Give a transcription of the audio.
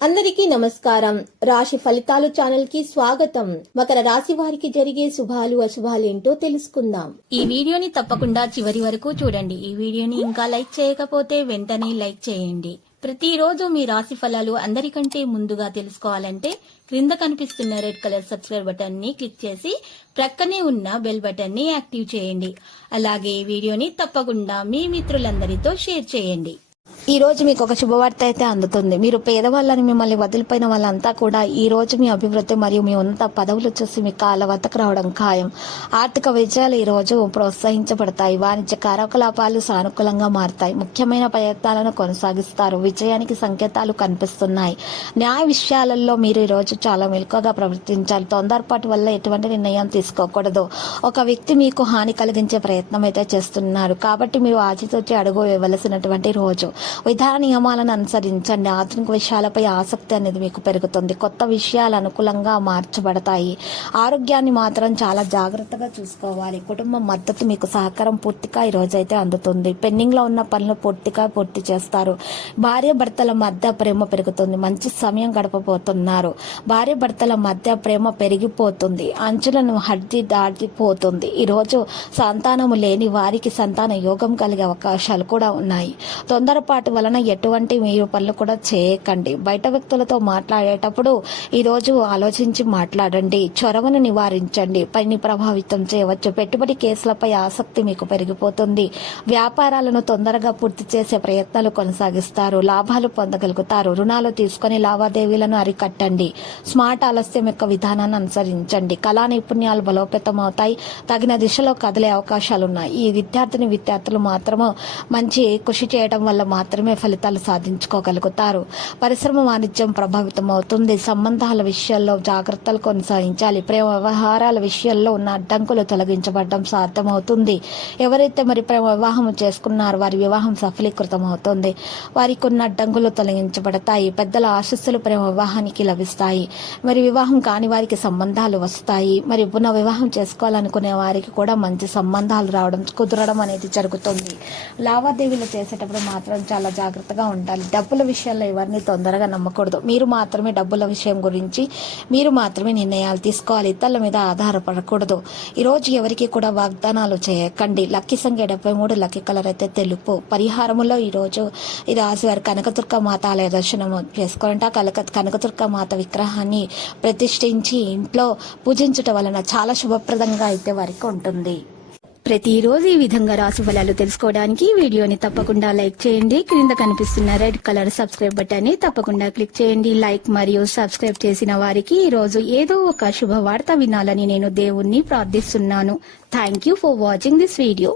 అందరికీ నమస్కారం. రాశి ఫలితాలు ఛానల్ కి స్వాగతం. మకర రాశి వారికి జరిగే శుభాలు అశుభాలు ఏంటో తెలుసుకుందాం. ఈ వీడియోని తప్పకుండా చివరి వరకు చూడండి. ఈ వీడియోని ఇంకా లైక్ చేయకపోతే వెంటనే లైక్ చేయండి. ప్రతిరోజు మీ రాశి ఫలాలు అందరికంటే ముందుగా తెలుసుకోవాలంటే క్రింద కనిపిస్తున్న రెడ్ కలర్ సబ్స్క్రైబ్ బటన్ ని క్లిక్ చేసి ప్రక్కనే ఉన్న బెల్ బటన్ ని యాక్టివ్ చేయండి. అలాగే ఈ వీడియోని తప్పకుండా మీ మిత్రులందరితో షేర్ చేయండి. ఈ రోజు మీకు ఒక శుభవార్త అయితే అందుతుంది. మీరు పేదవాళ్ళని మిమ్మల్ని వదిలిపోయిన వాళ్ళంతా కూడా ఈ రోజు మీ అభివృద్ధి మరియు మీ ఉన్నత పదవులు చూసి మీ కాళ్ళ వద్దకు రావడం ఖాయం. ఆర్థిక విజయాలు ఈ రోజు ప్రోత్సహించబడతాయి. వాణిజ్య కార్యకలాపాలు సానుకూలంగా మారుతాయి. ముఖ్యమైన ప్రయత్నాలను కొనసాగిస్తారు. విజయానికి సంకేతాలు కనిపిస్తున్నాయి. న్యాయ విషయాలలో మీరు ఈ రోజు చాలా మెలకువగా ప్రవర్తించాలి. తొందరపాటు వల్ల ఎటువంటి నిర్ణయం తీసుకోకూడదు. ఒక వ్యక్తి మీకు హాని కలిగించే ప్రయత్నం అయితే చేస్తున్నారు కాబట్టి మీరు ఆచితూచి అడుగు వేయవలసినటువంటి రోజు. విధాన నియమాలను అనుసరించండి. ఆధునిక విషయాలపై ఆసక్తి అనేది మీకు పెరుగుతుంది. కొత్త విషయాలు అనుకూలంగా మార్చబడతాయి. ఆరోగ్యాన్ని మాత్రం చాలా జాగ్రత్తగా చూసుకోవాలి. కుటుంబ మద్దతు మీకు సహకారం పూర్తిగా ఈ రోజైతే అందుతుంది. పెండింగ్ లో ఉన్న పనులు పూర్తి చేస్తారు. భార్య భర్తల మధ్య ప్రేమ పెరుగుతుంది. మంచి సమయం గడపబోతున్నారు. భార్య భర్తల మధ్య ప్రేమ పెరిగిపోతుంది. అంచులను హద్ది దాటిపోతుంది. ఈ రోజు సంతానము లేని వారికి సంతాన యోగం కలిగే అవకాశాలు కూడా ఉన్నాయి. తొందరపాటు వలన ఎటువంటి మీరు పనులు కూడా చేయకండి. బయట వ్యక్తులతో మాట్లాడేటప్పుడు ఈ రోజు ఆలోచించి మాట్లాడండి. చొరవను నివారించండి. పనిని ప్రభావితం చేయవచ్చు. పెట్టుబడి కేసులపై ఆసక్తి మీకు పెరిగిపోతుంది. వ్యాపారాలను తొందరగా పూర్తి చేసే ప్రయత్నాలు కొనసాగిస్తారు. లాభాలు పొందగలుగుతారు. రుణాలు తీసుకుని లావాదేవీలను అరికట్టండి. స్మార్ట్ ఆలస్యం యొక్క విధానాన్ని అనుసరించండి. కళా నైపుణ్యాలు బలోపేతమవుతాయి. తగిన దిశలో కదిలే అవకాశాలున్నాయి. ఈ విద్యార్థులు మాత్రము మంచి కృషి చేయడం వల్ల మాత్రమే ఫలితాలు సాధించుకోగలుగుతారు. పరిశ్రమ వాణిజ్యం ప్రభావితం అవుతుంది. సంబంధాల విషయాల్లో జాగ్రత్తలు కొనసాగించాలి. ప్రేమ వ్యవహారాల విషయాల్లో ఉన్న అడ్డంకులు తొలగించబడడం సాధ్యమవుతుంది. ఎవరైతే మరి ప్రేమ వివాహం చేసుకున్నారో వారి వివాహం సఫలీకృతం అవుతుంది. వారికి ఉన్న అడ్డంకులు తొలగించబడతాయి. పెద్దల ఆశస్సులు ప్రేమ వివాహానికి లభిస్తాయి. మరి వివాహం కాని వారికి సంబంధాలు వస్తాయి. మరి పునః వివాహం చేసుకోవాలనుకునే వారికి కూడా మంచి సంబంధాలు రావడం కుదరడం అనేది జరుగుతుంది. లావాదేవీలు చేసేటప్పుడు మాత్రం చాలా జాగ్రత్తగా ఉండాలి. డబ్బుల విషయాల్లో ఎవరిని తొందరగా నమ్మకూడదు. మీరు మాత్రమే డబ్బుల విషయం గురించి మీరు మాత్రమే నిర్ణయాలు తీసుకోవాలి. ఇతరుల మీద ఆధారపడకూడదు. ఈ రోజు ఎవరికి కూడా వాగ్దానాలు చేయకండి. లక్కీ సంఖ్య 73. లక్కీ కలర్ అయితే తెలుపు. పరిహారములో ఈ రోజు ఈ రాశి వారి కనకదుర్గ మాత ఆలయ దర్శనం చేసుకోవాలంటే కనకదుర్గ మాత విగ్రహాన్ని ప్రతిష్ఠించి ఇంట్లో పూజించటం వలన చాలా శుభప్రదంగా అయితే వారికి ఉంటుంది. ప్రతిరోజు ఈ విధంగా రాశి ఫలాలు తెలుసుకోవడానికి వీడియోని తప్పకుండా లైక్ చేయండి. క్రింద కనిపిస్తున్న రెడ్ కలర్ సబ్స్క్రైబ్ బటన్ ని తప్పకుండా క్లిక్ చేయండి. లైక్ మరియు సబ్స్క్రైబ్ చేసిన వారికి ఈ రోజు ఏదో ఒక శుభవార్త వినాలని నేను దేవుణ్ణి ప్రార్థిస్తున్నాను. Thank you for watching this video.